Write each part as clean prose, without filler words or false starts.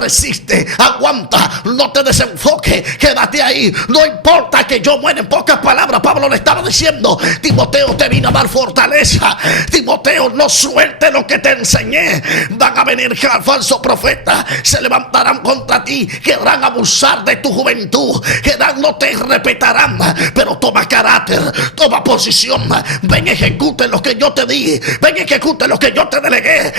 resiste, aguanta, no te desenfoque, quédate ahí. No importa que yo muera. En pocas palabras, Pablo le estaba diciendo: Timoteo, te vine a dar fortaleza. Timoteo, no suelte lo que te enseñé. Van a venir falsos profetas, se levantarán contra ti, querrán abusar de tu juventud, no te respetarán. Pero toma carácter, toma posición. Ven, ejecute lo que yo te di. Ven, ejecute lo que yo te delegué.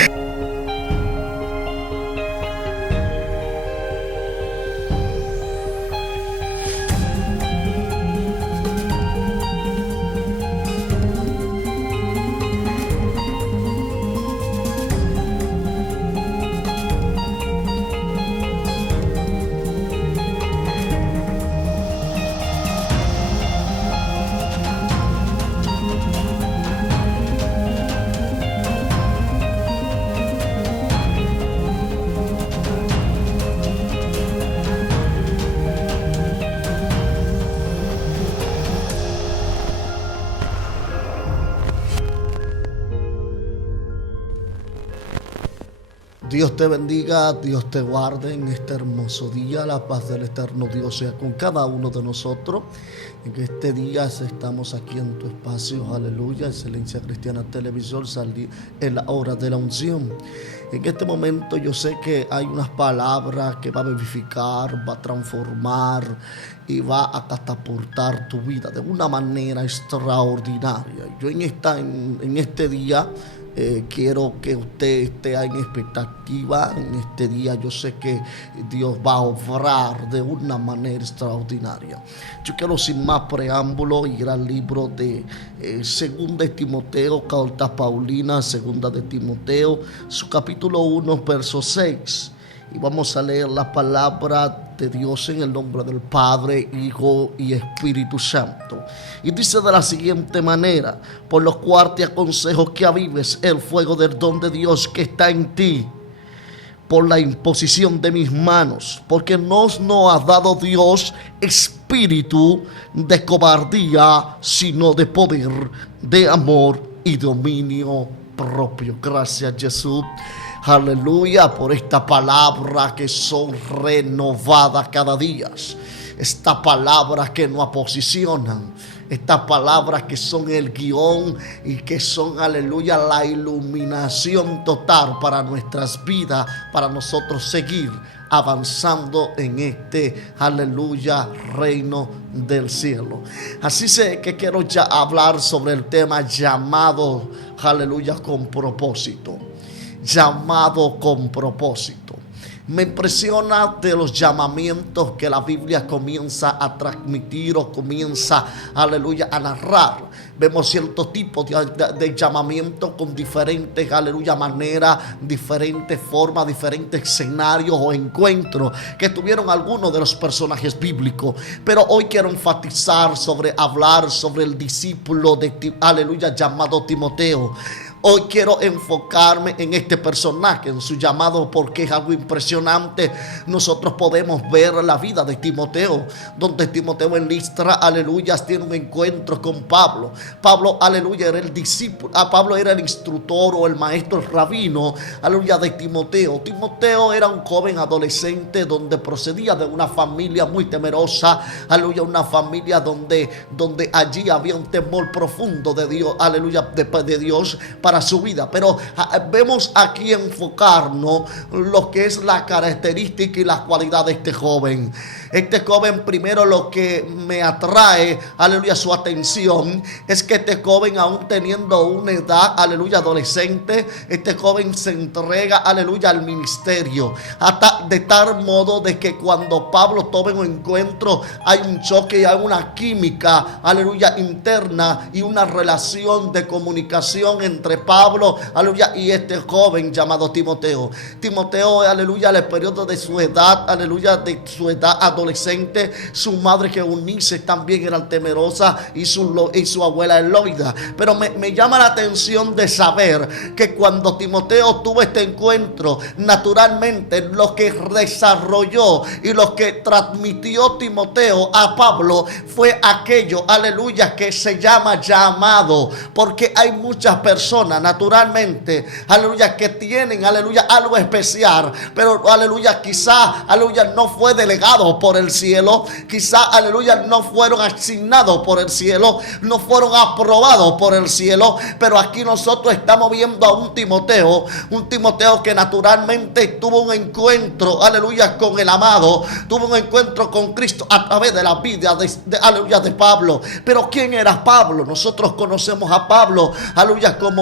Dios te bendiga, Dios te guarde en este hermoso día. La paz del eterno Dios sea con cada uno de nosotros. En este día estamos aquí en tu espacio, aleluya, Excelencia Cristiana Televisor, en la hora de la unción. En este momento yo sé que hay unas palabras que va a vivificar, va a transformar y va a catapultar tu vida de una manera extraordinaria. Yo en este día quiero que usted esté en expectativa. En este día yo sé que Dios va a obrar de una manera extraordinaria. Yo quiero, sin más preámbulo, ir al libro de Segunda de Timoteo, carta Paulina, Segunda de Timoteo, su capítulo 1, verso 6. Y vamos a leer la palabra de Dios en el nombre del Padre, Hijo y Espíritu Santo. Y dice de la siguiente manera: por lo cual te aconsejo que avives el fuego del don de Dios que está en ti, por la imposición de mis manos, porque nos ha dado Dios espíritu de cobardía, sino de poder, de amor y dominio propio. Gracias, Jesús. Aleluya, por esta palabra que son renovadas cada día. Esta palabra que nos posicionan. Estas palabras que son el guión y que son, aleluya, la iluminación total para nuestras vidas, para nosotros seguir avanzando en este, aleluya, reino del cielo. Así sé que quiero ya hablar sobre el tema llamado, aleluya, con propósito. Llamado con propósito. Me impresiona de los llamamientos que la Biblia comienza a transmitir o comienza, aleluya, a narrar. Vemos ciertos tipos de llamamientos con diferentes, aleluya, maneras, diferentes formas, diferentes escenarios o encuentros que tuvieron algunos de los personajes bíblicos. Pero hoy quiero enfatizar hablar sobre el discípulo de, aleluya, llamado Timoteo. Hoy quiero enfocarme en este personaje, en su llamado, porque es algo impresionante. Nosotros podemos ver la vida de Timoteo, donde Timoteo en Listra, aleluya, tiene un encuentro con Pablo. Pablo, aleluya, era el discípulo. Pablo era el instructor o el maestro, el rabino, aleluya, de Timoteo. Timoteo era un joven adolescente donde procedía de una familia muy temerosa, aleluya, una familia donde allí había un temor profundo de Dios, aleluya, de Dios para su vida. Pero vemos aquí enfocarnos lo que es la característica y las cualidades de este joven. Este joven, primero, lo que me atrae, aleluya, su atención, es que este joven, aún teniendo una edad, aleluya, adolescente, este joven se entrega, aleluya, al ministerio, hasta de tal modo de que cuando Pablo toma un encuentro, hay un choque y hay una química, aleluya, interna, y una relación de comunicación entre Pablo, aleluya, y este joven llamado Timoteo. Timoteo, aleluya, el periodo de su edad, aleluya, de su edad adolescente, su madre que Eunice también era temerosa y su abuela Eloida. Pero me llama la atención de saber que cuando Timoteo tuvo este encuentro, naturalmente lo que desarrolló y lo que transmitió Timoteo a Pablo fue aquello, aleluya, que se llama llamado. Porque hay muchas personas personas naturalmente, aleluya, que tienen, aleluya, algo especial, pero aleluya, quizá, aleluya, no fue delegado por el cielo, quizá, aleluya, no fueron asignados por el cielo, no fueron aprobados por el cielo, pero aquí nosotros estamos viendo a un Timoteo que naturalmente tuvo un encuentro, aleluya, con el amado, tuvo un encuentro con Cristo a través de la vida aleluya, de Pablo. Pero ¿quién era Pablo? Nosotros conocemos a Pablo, aleluya, como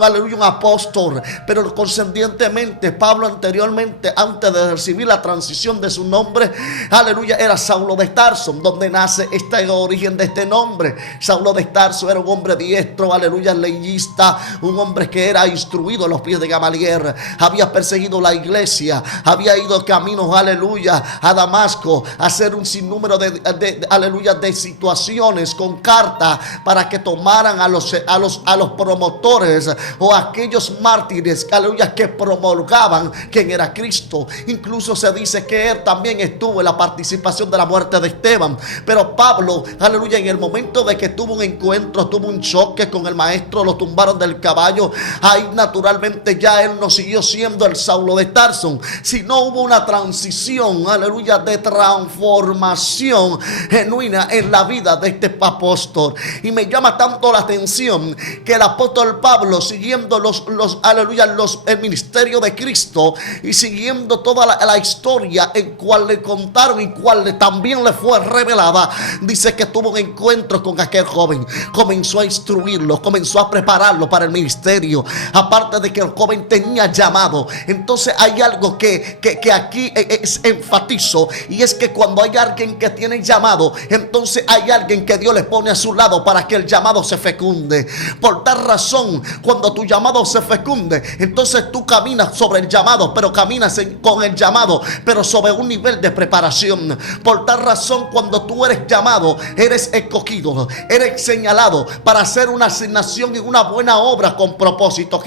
aleluya, un apóstol, pero conscientemente Pablo anteriormente, antes de recibir la transición de su nombre, aleluya, era Saulo de Tarso, donde nace este origen de este nombre. Saulo de Tarso era un hombre diestro, aleluya, leyista, un hombre que era instruido a los pies de Gamaliel, había perseguido la iglesia, había ido caminos, aleluya, a Damasco, a hacer un sinnúmero aleluya, de situaciones con carta para que tomaran a los promotores o aquellos mártires, aleluya, que promulgaban quién era Cristo. Incluso se dice que él también estuvo en la participación de la muerte de Esteban. Pero Pablo, aleluya, en el momento de que tuvo un encuentro, tuvo un choque con el maestro, lo tumbaron del caballo, ahí naturalmente ya él no siguió siendo el Saulo de Tarso, sino hubo una transición, aleluya, de transformación genuina en la vida de este apóstol. Y me llama tanto la atención que el apóstol Pablo, siguiendo el ministerio de Cristo y siguiendo toda la historia en cual le contaron y cual también le fue revelada, dice que tuvo un encuentro con aquel joven, comenzó a instruirlo, comenzó a prepararlo para el ministerio. Aparte de que el joven tenía llamado, entonces hay algo que aquí enfatizo, y es que cuando hay alguien que tiene llamado, entonces hay alguien que Dios le pone a su lado para que el llamado se fecunde. Por tal razón, cuando tu llamado se fecunde, entonces tú caminas sobre el llamado, pero caminas con el llamado, pero sobre un nivel de preparación. Por tal razón, cuando tú eres llamado, eres escogido, eres señalado para hacer una asignación y una buena obra con propósito.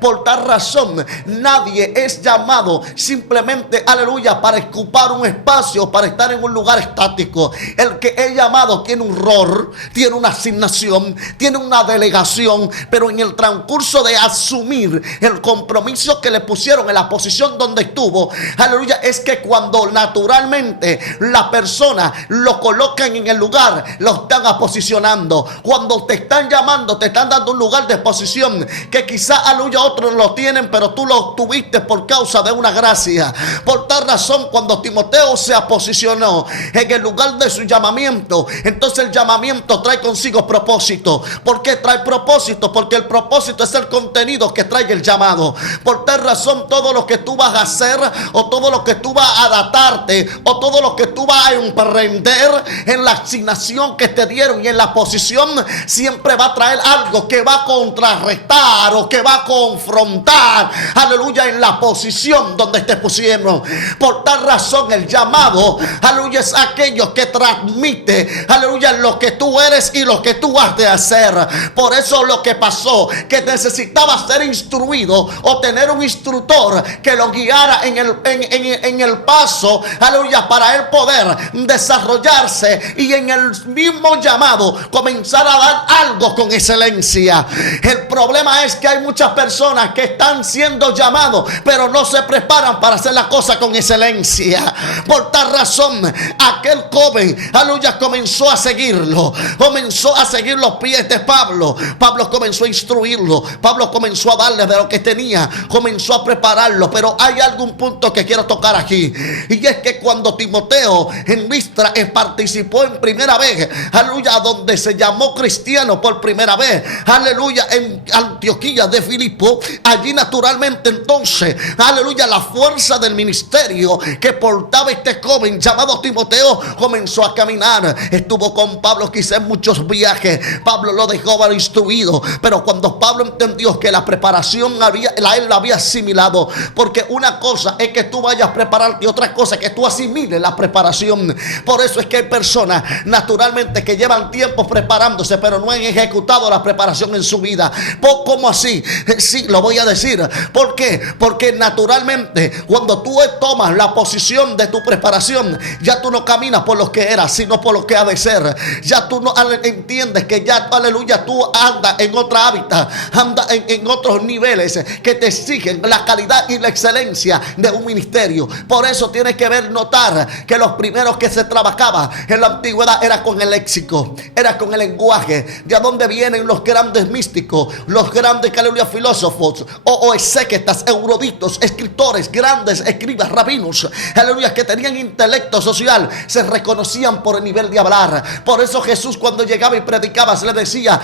Por tal razón, nadie es llamado simplemente, aleluya, para ocupar un espacio, para estar en un lugar estático. El que es llamado tiene un rol, tiene una asignación, tiene una delegación, pero en el transcurso de asumir el compromiso que le pusieron en la posición donde estuvo, aleluya, es que cuando naturalmente la persona lo colocan en el lugar, lo están posicionando. Cuando te están llamando, te están dando un lugar de posición que quizá, aleluya, otros lo tienen, pero tú lo tuviste por causa de una gracia. Por tal razón, cuando Timoteo se posicionó en el lugar de su llamamiento, entonces el llamamiento trae consigo propósito. ¿Por qué trae propósito? Porque el propósito es el contenido que trae el llamado. Por tal razón, todo lo que tú vas a hacer, o todo lo que tú vas a adaptarte, o todo lo que tú vas a emprender en la asignación que te dieron y en la posición, siempre va a traer algo que va a contrarrestar o que va a confrontar, aleluya, en la posición donde te pusieron. Por tal razón, el llamado, aleluya, es aquello que transmite, aleluya, lo que tú eres y lo que tú has de hacer. Por eso lo que pasó, que necesitaba ser instruido o tener un instructor que lo guiara en el paso, aleluya, para él poder desarrollarse y en el mismo llamado comenzar a dar algo con excelencia. El problema es que hay muchas personas que están siendo llamados, pero no se preparan para hacer la cosa con excelencia. Por tal razón, aquel joven, aleluya, comenzó a seguirlo, comenzó a seguir los pies de Pablo. Pablo comenzó a instruirlo, Pablo comenzó a darle de lo que tenía, comenzó a prepararlo. Pero hay algún punto que quiero tocar aquí, y es que cuando Timoteo en Listra participó en primera vez, aleluya, donde se llamó cristiano por primera vez, aleluya, en Antioquía de Filipo, allí naturalmente entonces, aleluya, la fuerza del ministerio que portaba este joven llamado Timoteo comenzó a caminar. Estuvo con Pablo quizás en muchos viajes, Pablo lo dejó instruido, pero cuando Pablo entendió que la preparación él la había asimilado, porque una cosa es que tú vayas a prepararte y otra cosa es que tú asimiles la preparación. Por eso es que hay personas naturalmente que llevan tiempo preparándose, pero no han ejecutado la preparación en su vida. ¿Cómo así? Sí, lo voy a decir. ¿Por qué? Porque naturalmente cuando tú tomas la posición de tu preparación, ya tú no caminas por lo que eras, sino por lo que ha de ser. Ya tú no entiendes que ya, aleluya, tú andas en otra alta, anda en otros niveles que te exigen la calidad y la excelencia de un ministerio. Por eso tienes que notar que los primeros que se trabajaba en la antigüedad era con el léxico, era con el lenguaje. De dónde vienen los grandes místicos, los grandes, aleluya, filósofos o exégetas, eruditos, escritores, grandes escribas, rabinos, aleluya, que tenían intelecto social, se reconocían por el nivel de hablar. Por eso Jesús, cuando llegaba y predicaba, se le decía,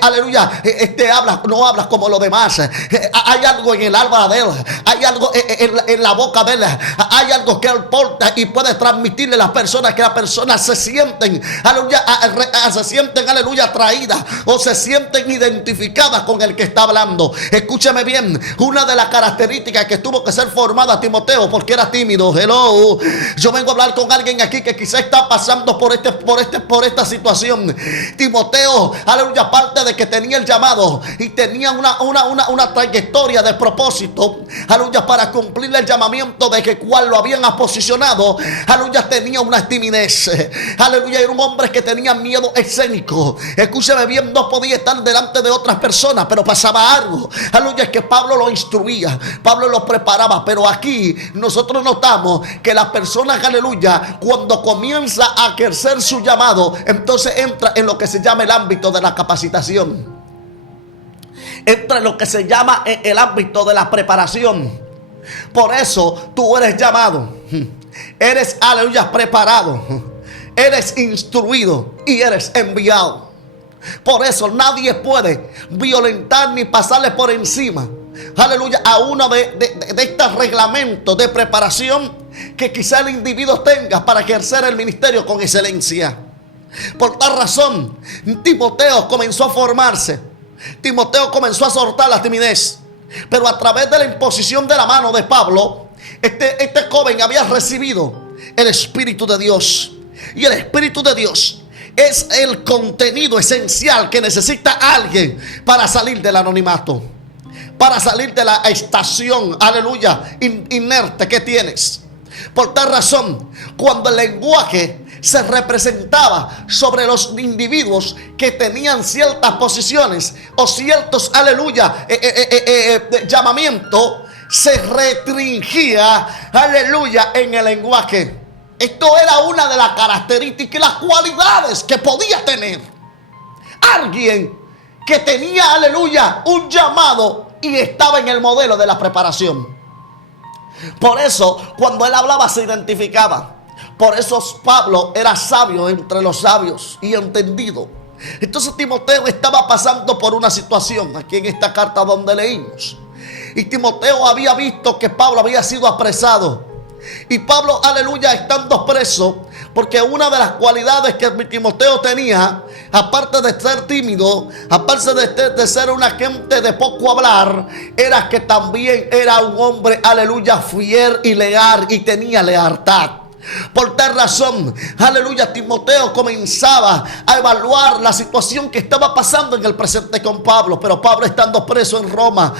aleluya, no hablas como los demás. Hay algo en el alma de él, hay algo en la boca de él, hay algo que él porta y puede transmitirle a las personas, que las personas se sienten, aleluya, aleluya, atraídas o se sienten identificadas con el que está hablando. Escúchame bien, una de las características que tuvo que ser formada Timoteo, porque era tímido. Hello, yo vengo a hablar con alguien aquí que quizá está pasando por esta situación. Timoteo, aleluya, aparte de que tenía el llamado y tenía una trayectoria de propósito, aleluya, para cumplir el llamamiento de que cual lo habían posicionado, aleluya, tenía una timidez, aleluya, era un hombre que tenía miedo escénico. Escúchame bien, no podía estar delante de otras personas, pero pasaba algo, aleluya, es que Pablo lo instruía, Pablo lo preparaba. Pero aquí nosotros notamos que las personas, aleluya, cuando comienza a ejercer su llamado, entonces entra en lo que se llama el ámbito de la capacitación, entra en lo que se llama el ámbito de la preparación. Por eso tú eres llamado, eres, aleluya, preparado, eres instruido y eres enviado. Por eso nadie puede violentar ni pasarle por encima, aleluya, a uno de estos reglamentos de preparación que quizá el individuo tenga para ejercer el ministerio con excelencia. Por tal razón, Timoteo comenzó a formarse, Timoteo comenzó a soltar la timidez. Pero a través de la imposición de la mano de Pablo, este joven había recibido el Espíritu de Dios. Y el Espíritu de Dios es el contenido esencial que necesita alguien para salir del anonimato, para salir de la estación, aleluya, inerte que tienes. Por tal razón, cuando el lenguaje se representaba sobre los individuos que tenían ciertas posiciones o ciertos, aleluya, llamamiento, se restringía, aleluya, en el lenguaje. Esto era una de las características y las cualidades que podía tener alguien que tenía, aleluya, un llamado y estaba en el modelo de la preparación. Por eso, cuando él hablaba, se identificaba. Por eso Pablo era sabio entre los sabios y entendido. Entonces Timoteo estaba pasando por una situación aquí en esta carta donde leímos. Y Timoteo había visto que Pablo había sido apresado. Y Pablo, aleluya, estando preso, porque una de las cualidades que Timoteo tenía, aparte de ser tímido, aparte de ser una gente de poco hablar, era que también era un hombre, aleluya, fiel y leal, y tenía lealtad. Por tal razón, aleluya, Timoteo comenzaba a evaluar la situación que estaba pasando en el presente con Pablo. Pero Pablo, estando preso en Roma,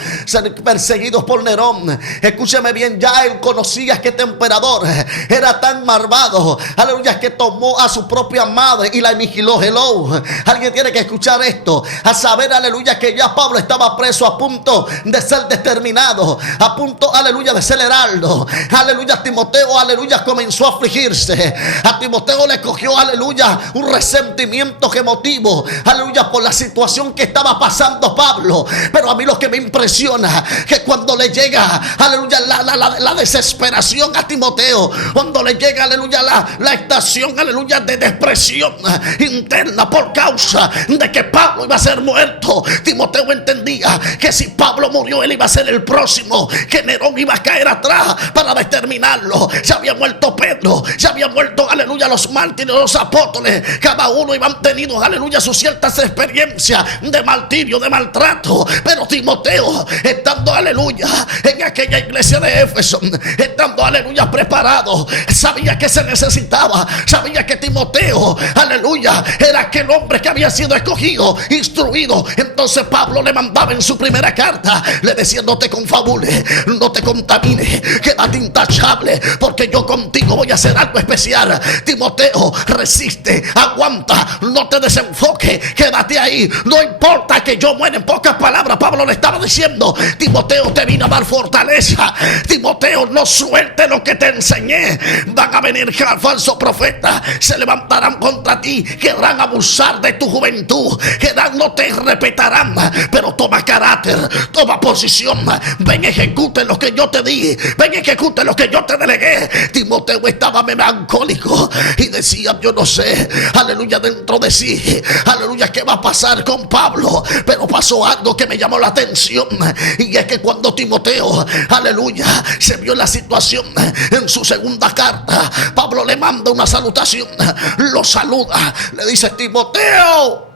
perseguido por Nerón, escúcheme bien, ya él conocía que este emperador era tan malvado, aleluya, que tomó a su propia madre y la aniquiló. Hello, alguien tiene que escuchar esto, a saber, aleluya, que ya Pablo estaba preso, a punto de ser determinado, a punto, aleluya, de ser heraldo. Aleluya, Timoteo, aleluya, comenzó a afligirse. A Timoteo le cogió, aleluya, un resentimiento emotivo, aleluya, por la situación que estaba pasando Pablo. Pero a mí lo que me impresiona, que cuando le llega, aleluya, la desesperación a Timoteo, cuando le llega, aleluya, la estación, aleluya, de depresión interna por causa de que Pablo iba a ser muerto, Timoteo entendía que si Pablo murió, él iba a ser el próximo, que Nerón iba a caer atrás para determinarlo. Se había muerto Pedro, ya habían muerto, aleluya, los mártires, los apóstoles. Cada uno iban tenido, aleluya, sus ciertas experiencias de martirio, de maltrato. Pero Timoteo, estando, aleluya, en aquella iglesia de Éfeso, estando, aleluya, preparado, sabía que se necesitaba, sabía que Timoteo, aleluya, era aquel hombre que había sido escogido, instruido. Entonces Pablo le mandaba en su primera carta, le decía: no te confabules, no te contamines, quédate intachable, porque yo contigo voy voy a hacer algo especial. Timoteo, resiste, aguanta, no te desenfoques, quédate ahí. No importa que yo muera. En pocas palabras, Pablo le estaba diciendo: Timoteo, te vine a dar fortaleza. Timoteo, no suelte lo que te enseñé. Van a venir falsos profetas, se levantarán contra ti, querrán abusar de tu juventud, no te respetarán. Pero toma carácter, toma posición. Ven, ejecute lo que yo te di, ven, ejecute lo que yo te delegué. Timoteo estaba melancólico y decía: yo no sé, aleluya, dentro de sí, aleluya, qué va a pasar con Pablo. Pero pasó algo que me llamó la atención, y es que cuando Timoteo, aleluya, se vio en la situación, en su segunda carta, Pablo le manda una salutación, lo saluda, le dice: Timoteo,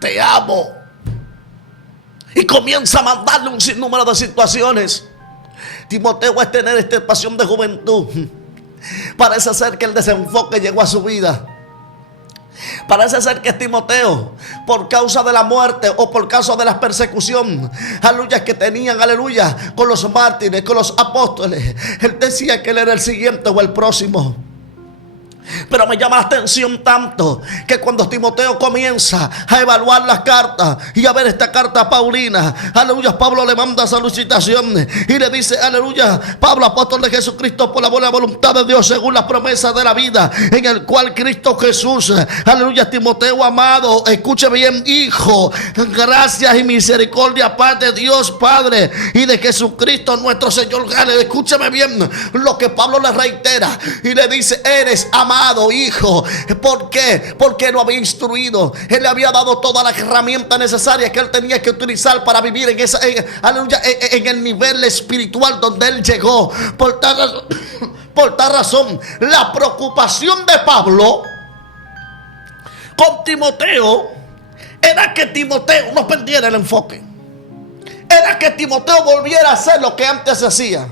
te amo. Y comienza a mandarle un sinnúmero de situaciones. Timoteo, es tener esta pasión de juventud. Parece ser que el desenfoque llegó a su vida. Parece ser que Timoteo, por causa de la muerte o por causa de la persecución, aleluya, que tenían, aleluya, con los mártires, con los apóstoles, él decía que él era el siguiente o el próximo. Pero me llama la atención tanto que cuando Timoteo comienza a evaluar las cartas y a ver esta carta paulina, aleluya, Pablo le manda salutaciones y le dice: aleluya, Pablo, apóstol de Jesucristo, por la buena voluntad de Dios, según las promesas de la vida, en el cual Cristo Jesús, aleluya, Timoteo amado, escuche bien, hijo, gracias y misericordia, paz de Dios Padre y de Jesucristo nuestro Señor. Escúcheme bien lo que Pablo le reitera y le dice: eres amado hijo. ¿Por qué? Porque lo había instruido. Él le había dado todas las herramientas necesarias que él tenía que utilizar para vivir en esa, aleluya, en el nivel espiritual donde él llegó. Por tal razón, la preocupación de Pablo con Timoteo era que Timoteo no perdiera el enfoque. Era que Timoteo volviera a hacer lo que antes hacía.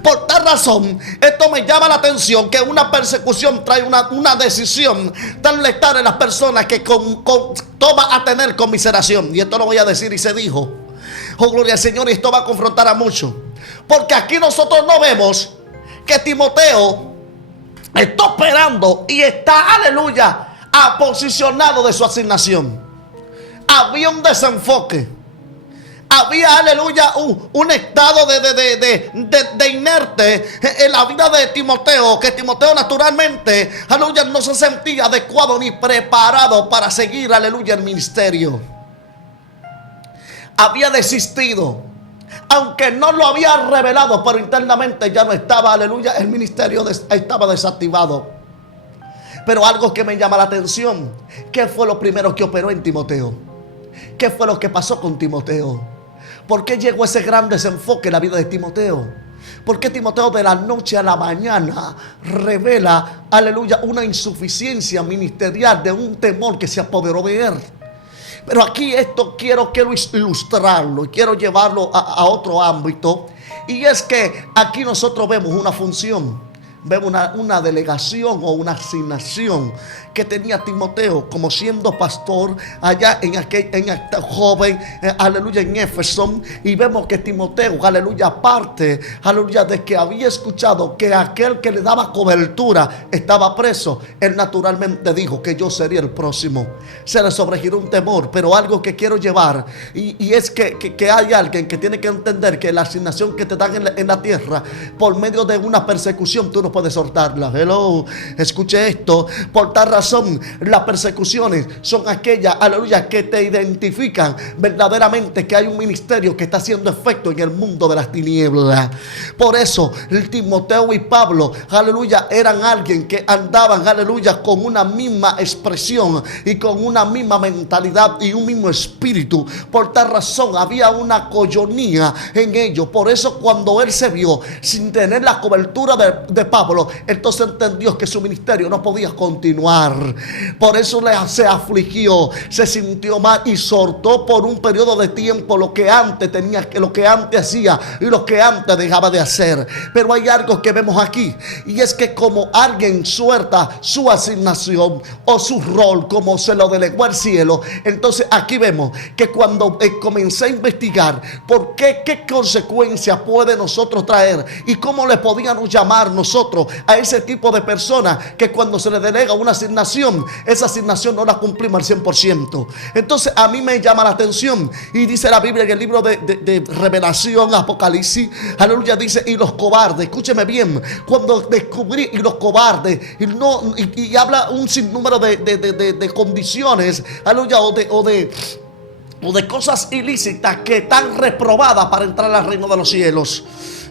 Por tal razón, esto me llama la atención, que una persecución trae una decisión tan letal en las personas que toma a tener conmiseración. Y esto lo voy a decir y se dijo. Oh, gloria al Señor, y esto va a confrontar a muchos. Porque aquí nosotros no vemos que Timoteo está operando y está, aleluya, aposicionado de su asignación. Había un desenfoque. Había, aleluya, un estado de inerte en la vida de Timoteo, que Timoteo naturalmente, aleluya, no se sentía adecuado ni preparado para seguir, aleluya, el ministerio. Había desistido, aunque no lo había revelado, pero internamente ya no estaba, aleluya, el ministerio estaba desactivado. Pero algo que me llama la atención: ¿qué fue lo primero que operó en Timoteo? ¿Qué fue lo que pasó con Timoteo? ¿Por qué llegó ese gran desenfoque en la vida de Timoteo? Porque Timoteo de la noche a la mañana revela, aleluya, una insuficiencia ministerial, de un temor que se apoderó de él. Pero aquí esto quiero ilustrarlo y quiero llevarlo a otro ámbito. Y es que aquí nosotros vemos una función. Vemos una delegación o una asignación que tenía Timoteo como siendo pastor allá en aquel joven, aleluya, en Éfeso. Y vemos que Timoteo, aleluya, aparte, aleluya, de que había escuchado que aquel que le daba cobertura estaba preso, él naturalmente dijo que yo sería el próximo. Se le sobregiró un temor, pero algo que quiero llevar, y es que hay alguien que tiene que entender que la asignación que te dan en la tierra, por medio de una persecución, tú no puedes soltarla. Hello, escuche esto. Por tal razón, las persecuciones son aquellas, aleluya, que te identifican verdaderamente que hay un ministerio que está haciendo efecto en el mundo de las tinieblas. Por eso Timoteo y Pablo, aleluya, eran alguien que andaban, aleluya, con una misma expresión y con una misma mentalidad y un mismo espíritu. Por tal razón había una coyonía en ellos. Por eso cuando él se vio sin tener la cobertura de Pablo, entonces entendió que su ministerio no podía continuar. Por eso se afligió, se sintió mal y soltó por un periodo de tiempo lo que antes hacía y lo que antes dejaba de hacer. Pero hay algo que vemos aquí, y es que como alguien suelta su asignación o su rol como se lo delegó al cielo, entonces aquí vemos que cuando comencé a investigar por qué consecuencias puede nosotros traer y cómo le podíamos llamar nosotros nosotros a ese tipo de personas que cuando se le delega una asignación, esa asignación no la cumplimos al 100%. Entonces a mí me llama la atención y dice la Biblia en el libro de Revelación, Apocalipsis, aleluya, dice: y los cobardes, escúcheme bien, cuando descubrí y los cobardes, y habla un sinnúmero de condiciones, aleluya, o de cosas ilícitas que están reprobadas para entrar al reino de los cielos.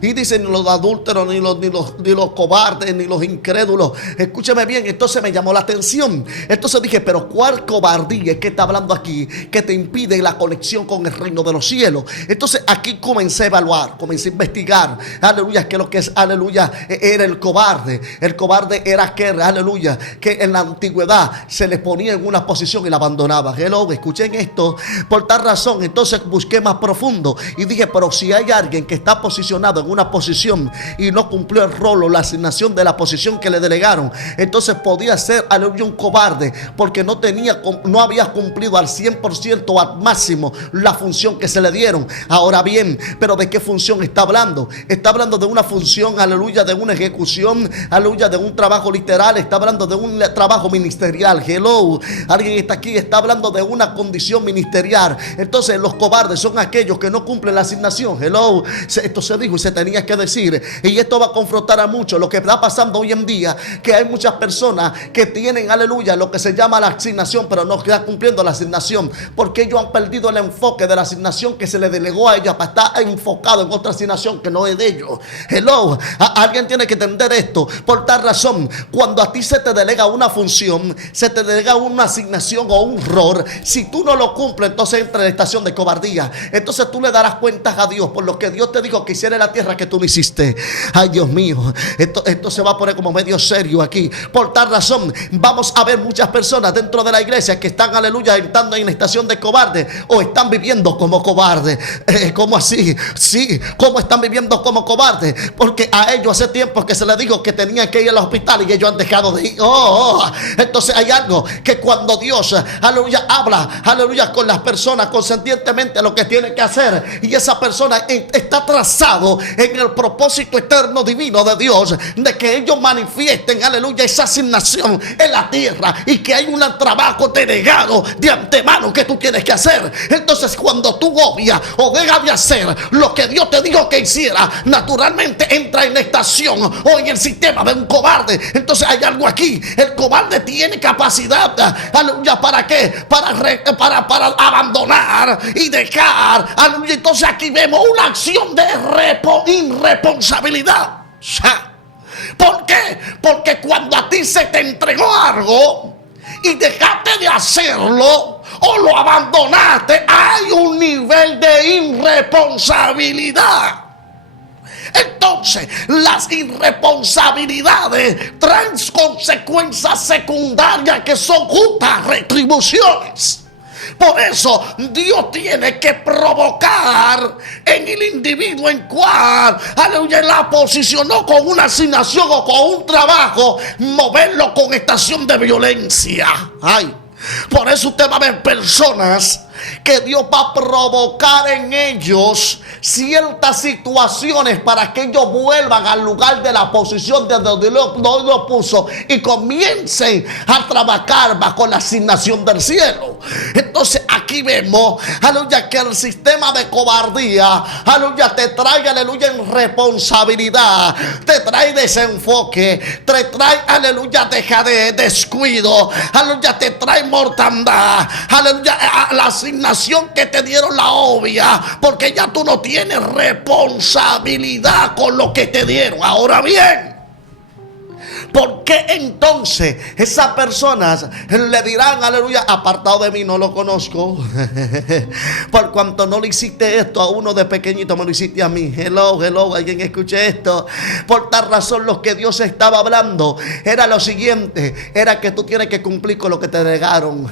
Y dicen: ni los adúlteros, ni los cobardes, ni los incrédulos. Escúcheme bien, entonces me llamó la atención. Entonces dije: pero ¿cuál cobardía es que está hablando aquí que te impide la conexión con el reino de los cielos? Entonces aquí comencé a evaluar, comencé a investigar, aleluya, que lo que es, aleluya, era el cobarde. El cobarde era aquel, aleluya, que en la antigüedad se le ponía en una posición y la abandonaba. Hello, escuchen esto. Por tal razón, entonces busqué más profundo y dije: pero si hay alguien que está posicionado en una posición y no cumplió el rol o la asignación de la posición que le delegaron, entonces podía ser, aleluya, un cobarde, porque no había cumplido al 100% al máximo la función que se le dieron. Ahora bien, pero ¿de qué función está hablando? Está hablando de una función, aleluya, de una ejecución, aleluya, de un trabajo literal. Está hablando de un trabajo ministerial. Hello, alguien está aquí, está hablando de una condición ministerial. Entonces los cobardes son aquellos que no cumplen la asignación. Hello, esto se dijo y se tenía que decir, y esto va a confrontar a muchos. Lo que está pasando hoy en día, que hay muchas personas que tienen, aleluya, lo que se llama la asignación, pero no están cumpliendo la asignación, porque ellos han perdido el enfoque de la asignación que se le delegó a ellos, para estar enfocado en otra asignación que no es de ellos. Hello, alguien tiene que entender esto. Por tal razón, cuando a ti se te delega una función, se te delega una asignación o un rol, si tú no lo cumples, entonces entra en la estación de cobardía. Entonces tú le darás cuentas a Dios por lo que Dios te dijo que hiciera en la tierra, que tú no hiciste. Ay, Dios mío, esto se va a poner como medio serio aquí. Por tal razón, vamos a ver muchas personas dentro de la iglesia que están, aleluya, entrando en la estación de cobarde, o están viviendo como cobardes. ¿Cómo así? Sí, ¿cómo están viviendo como cobardes? Porque a ellos hace tiempo que se les dijo que tenían que ir al hospital y ellos han dejado de ir. Entonces hay algo que cuando Dios, aleluya, habla, aleluya, con las personas conscientemente lo que tiene que hacer, y esa persona está trazado en el propósito eterno divino de Dios, de que ellos manifiesten, aleluya, esa asignación en la tierra, y que hay un trabajo delegado de antemano que tú tienes que hacer. Entonces cuando tú obvias o dejas de hacer lo que Dios te dijo que hiciera, naturalmente entra en la estación o en el sistema de un cobarde. Entonces hay algo aquí: el cobarde tiene capacidad, aleluya, ¿para qué? Para abandonar y dejar, aleluya. Entonces aquí vemos una acción de irresponsabilidad. ¿Por qué? Porque cuando a ti se te entregó algo y dejaste de hacerlo o lo abandonaste, hay un nivel de irresponsabilidad. Entonces las irresponsabilidades traen consecuencias secundarias que son justas retribuciones. Por eso Dios tiene que provocar en el individuo en cual, aleluya, la posicionó con una asignación o con un trabajo, moverlo con estación de violencia. Ay, por eso usted va a ver personas que Dios va a provocar en ellos ciertas situaciones para que ellos vuelvan al lugar de la posición de donde lo puso y comiencen a trabajar bajo la asignación del cielo. Entonces aquí vemos, aleluya, que el sistema de cobardía, aleluya, te trae, aleluya, irresponsabilidad, te trae desenfoque, te trae, aleluya, dejadez, descuido, aleluya, te trae mortandad, aleluya, la asignación que te dieron la obvia, porque ya tú no tienes responsabilidad con lo que te dieron. Ahora bien, ¿por qué entonces esas personas le dirán, aleluya, apartado de mí, no lo conozco? Por cuanto no le hiciste esto a uno de pequeñito, me lo hiciste a mí. Hello, alguien escuche esto. Por tal razón, lo que Dios estaba hablando era lo siguiente: era que tú tienes que cumplir con lo que te delegaron.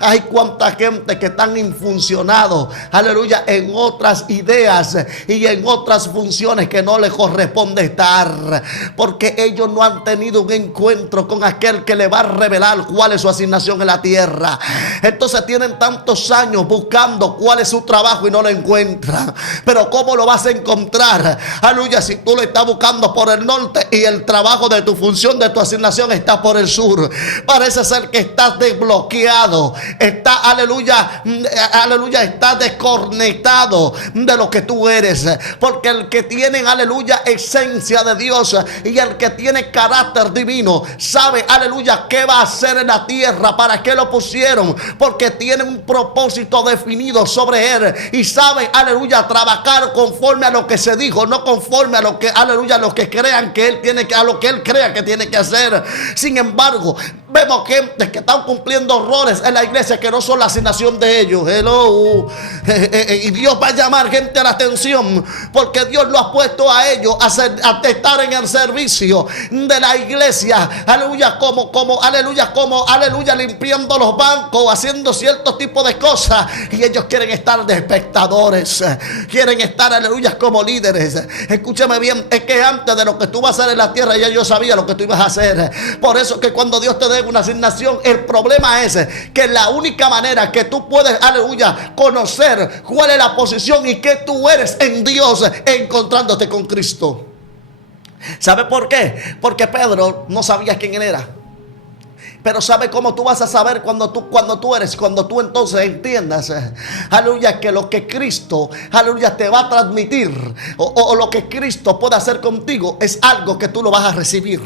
Hay cuánta gente que están infuncionados, aleluya, en otras ideas y en otras funciones que no les corresponde estar, porque ellos no han han tenido un encuentro con aquel que le va a revelar cuál es su asignación en la tierra. Entonces tienen tantos años buscando cuál es su trabajo y no lo encuentran. Pero ¿cómo lo vas a encontrar? Aleluya, si tú lo estás buscando por el norte y el trabajo de tu función, de tu asignación está por el sur. Parece ser que estás desbloqueado, está, aleluya, está desconectado de lo que tú eres. Porque el que tiene, aleluya, esencia de Dios y el que tiene carácter divino sabe, aleluya, qué va a hacer en la tierra, para qué lo pusieron, porque tiene un propósito definido sobre él y sabe, aleluya, trabajar conforme a lo que se dijo, no conforme a lo que, aleluya, lo que crean que él tiene que, a lo que él crea que tiene que hacer. Sin embargo, vemos gente que están cumpliendo roles en la iglesia que no son la asignación de ellos. Hello. Y Dios va a llamar gente a la atención, porque Dios lo ha puesto a ellos a estar en el servicio de la iglesia. Aleluya, aleluya, limpiando los bancos, haciendo ciertos tipos de cosas. Y ellos quieren estar de espectadores, quieren estar, aleluya, como líderes. Escúchame bien, es que antes de lo que tú vas a hacer en la tierra, ya yo sabía lo que tú ibas a hacer. Por eso que cuando Dios te dé una asignación, el problema es que la única manera que tú puedes, aleluya, conocer cuál es la posición y qué tú eres en Dios, encontrándote con Cristo. ¿Sabe por qué? Porque Pedro no sabía quién él era. Pero ¿sabe cómo tú vas a saber cuando tú entonces entiendas, aleluya, que lo que Cristo, aleluya, te va a transmitir o lo que Cristo puede hacer contigo es algo que tú lo vas a recibir?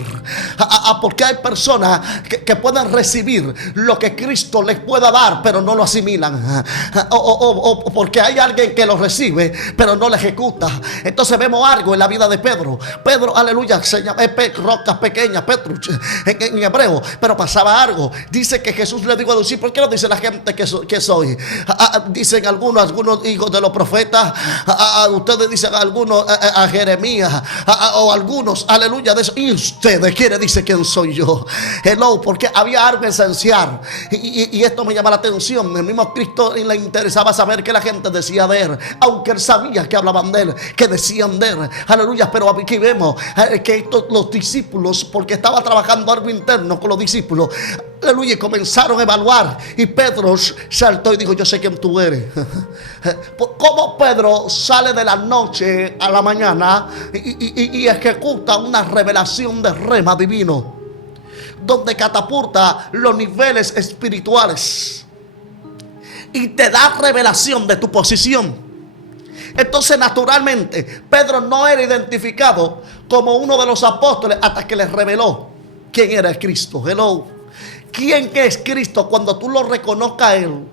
Porque hay personas que pueden recibir lo que Cristo les pueda dar, pero no lo asimilan. O porque hay alguien que lo recibe, pero no lo ejecuta. Entonces vemos algo en la vida de Pedro. Pedro, aleluya, se llama rocas pequeñas, Petruch en hebreo, pero pasaba algo. Dice que Jesús le dijo a decir, ¿por qué no dice la gente que soy? Dicen algunos hijos de los profetas, ustedes dicen algunos a Jeremías, o algunos, aleluya, de eso. Y ustedes, ¿quién dice quién soy yo? Hello, porque había algo esencial. Y esto me llama la atención. El mismo Cristo le interesaba saber qué la gente decía de él, aunque él sabía que hablaban de él, que decían de él. Aleluya, pero aquí vemos que los discípulos, porque estaba trabajando algo interno con los discípulos, aleluya, comenzaron a evaluar. Y Pedro saltó y dijo, yo sé quién tú eres. ¿Cómo Pedro sale de la noche a la mañana y ejecuta una revelación de rema divino, donde catapulta los niveles espirituales y te da revelación de tu posición? Entonces, naturalmente, Pedro no era identificado como uno de los apóstoles hasta que les reveló quién era Cristo. Hello. ¿Quién es Cristo? Cuando tú lo reconozcas a Él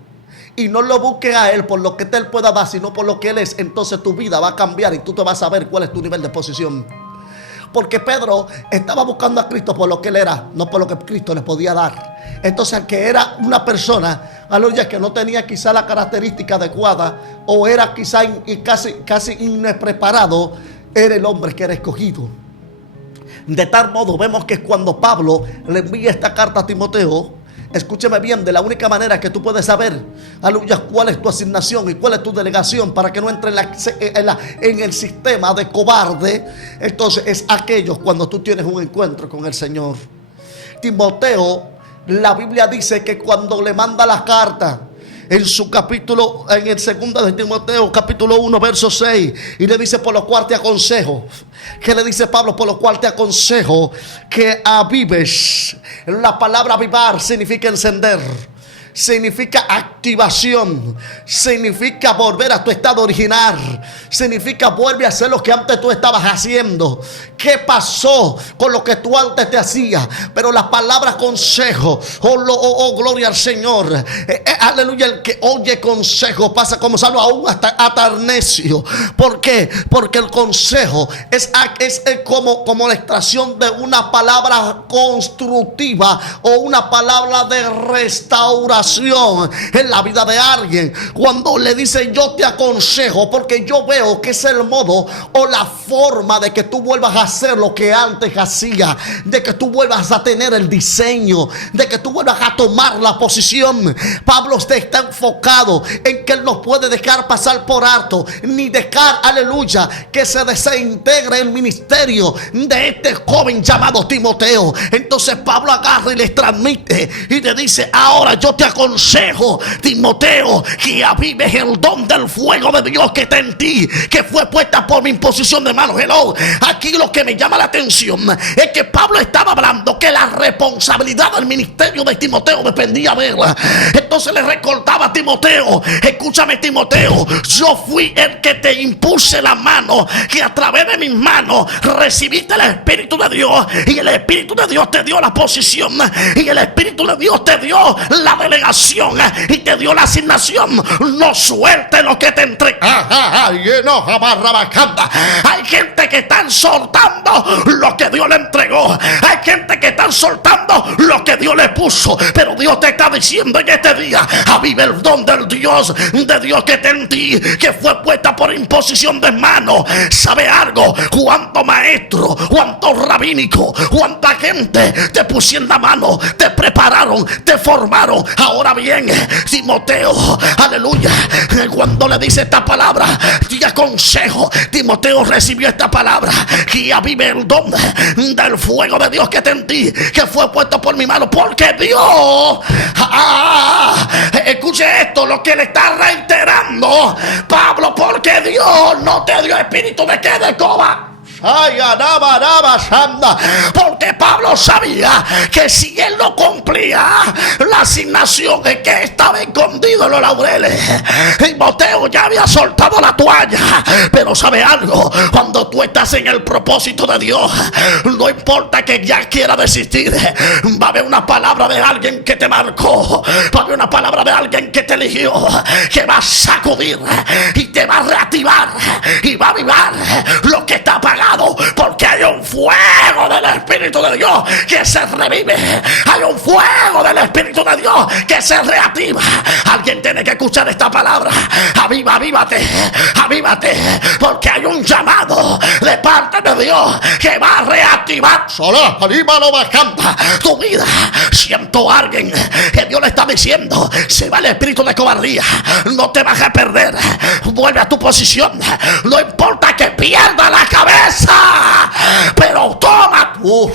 y no lo busques a Él por lo que Él pueda dar, sino por lo que Él es, entonces tu vida va a cambiar y tú te vas a saber cuál es tu nivel de posición. Porque Pedro estaba buscando a Cristo por lo que Él era, no por lo que Cristo le podía dar. Entonces, al que era una persona, aleluya, que no tenía quizá la característica adecuada, o era quizá casi impreparado, era el hombre que era escogido. De tal modo vemos que cuando Pablo le envía esta carta a Timoteo, escúcheme bien, de la única manera que tú puedes saber, aleluya, cuál es tu asignación y cuál es tu delegación, para que no entre en el sistema de cobarde, entonces es aquellos cuando tú tienes un encuentro con el Señor. Timoteo, la Biblia dice que cuando le manda la carta, en su capítulo, en el segundo de Timoteo, capítulo 1, verso 6, y le dice, por lo cual te aconsejo. ¿Qué le dice Pablo? Por lo cual te aconsejo que avives. La palabra avivar significa encender, significa activación, significa volver a tu estado original, significa vuelve a hacer lo que antes tú estabas haciendo. ¿Qué pasó con lo que tú antes te hacías? Pero la palabra consejo, oh gloria al Señor, aleluya, el que oye consejo pasa como salvo aún hasta necio. ¿Por qué? Porque el consejo es como la extracción de una palabra constructiva o una palabra de restauración. revelación en la vida de alguien cuando le dice yo te aconsejo, porque yo veo que es el modo o la forma de que tú vuelvas a hacer lo que antes hacía, de que tú vuelvas a tener el diseño, de que tú vuelvas a tomar la posición. Pablo está enfocado en que él no puede dejar pasar por alto, ni dejar, aleluya, que se desintegre el ministerio de este joven llamado Timoteo. Entonces Pablo agarra y les transmite y le dice: ahora yo te aconsejo, Timoteo, que avives el don del fuego de Dios que está en ti, que fue puesta por mi imposición de manos. Hello. Aquí lo que me llama la atención es que Pablo estaba hablando que la responsabilidad del ministerio de Timoteo dependía de él. Entonces le recordaba a Timoteo: escúchame, Timoteo, yo fui el que te impuse la mano, que a través de mis manos recibiste el Espíritu de Dios, y el Espíritu de Dios te dio la posición, y el Espíritu de Dios te dio la delegación y te dio la asignación. No suelte lo que te entregué. Hay gente que están soltando lo que Dios le entregó. Hay gente que están soltando lo que Dios le puso. Pero Dios te está diciendo en este día: aviva el don del Dios, de Dios que está en ti, que fue puesta por imposición de mano. ¿Sabe algo? Cuánto maestro, cuánto rabínico, cuánta gente te pusieron la mano, te prepararon, te formaron. Ahora bien, Timoteo, aleluya, cuando le dice esta palabra, te aconsejo, Timoteo recibió esta palabra: que avive el don del fuego de Dios que está en ti, que fue puesto por mi mano. Porque Dios, escuche esto, lo que le está reiterando Pablo: porque Dios no te dio espíritu de que de coba. Porque Pablo sabía que si él no cumplía la asignación de que estaba escondido en los laureles, Timoteo ya había soltado la toalla. Pero ¿sabe algo? Cuando tú estás en el propósito de Dios, no importa que ya quiera desistir, va a haber una palabra de alguien que te marcó, va a haber una palabra de alguien que te eligió, que va a sacudir y te va a reactivar y va a avivar lo que está apagado. Porque hay un fuego del Espíritu de Dios que se revive. Hay un fuego del Espíritu de Dios que se reactiva. Alguien tiene que escuchar esta palabra: aviva, avívate, avívate, porque hay un llamado de parte de Dios que va a reactivar tu vida. Siento a alguien que Dios le está diciendo: se va el espíritu de cobardía, no te vas a perder, vuelve a tu posición. No importa que pierda la cabeza, pero toma tu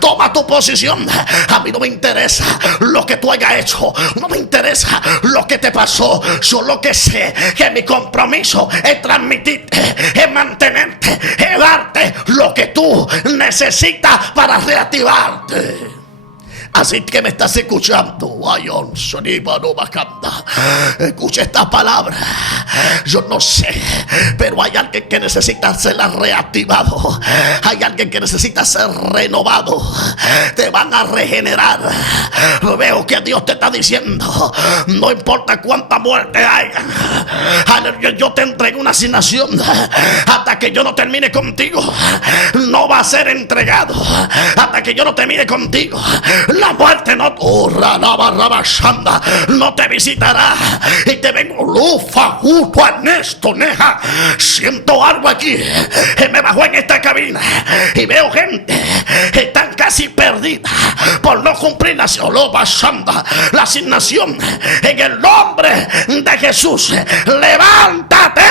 toma tu posición. A mí no me interesa lo que tú hayas hecho, no me interesa lo que te pasó. Yo lo que sé que mi compromiso es transmitirte, es mantenerte, es darte lo que tú necesitas para reactivarte. Así que me estás escuchando, escucha esta palabra. Yo no sé, pero hay alguien que necesita ser reactivado. Hay alguien que necesita ser renovado. Te van a regenerar. Veo que Dios te está diciendo: no importa cuánta muerte haya, yo te entrego una asignación. Hasta que yo no termine contigo, no va a ser entregado. Hasta que yo no termine contigo, la muerte no te visitará. Y te vengo lufa, justo Ernesto, neja. Siento algo aquí que me bajó en esta cabina y veo gente que están casi perdida por no cumplir la asignación. En el nombre de Jesús, levántate.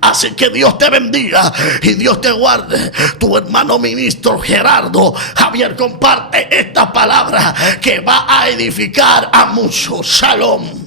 Así que Dios te bendiga y Dios te guarde. Tu hermano ministro Gerardo Javier comparte esta palabra que va a edificar a muchos. Shalom.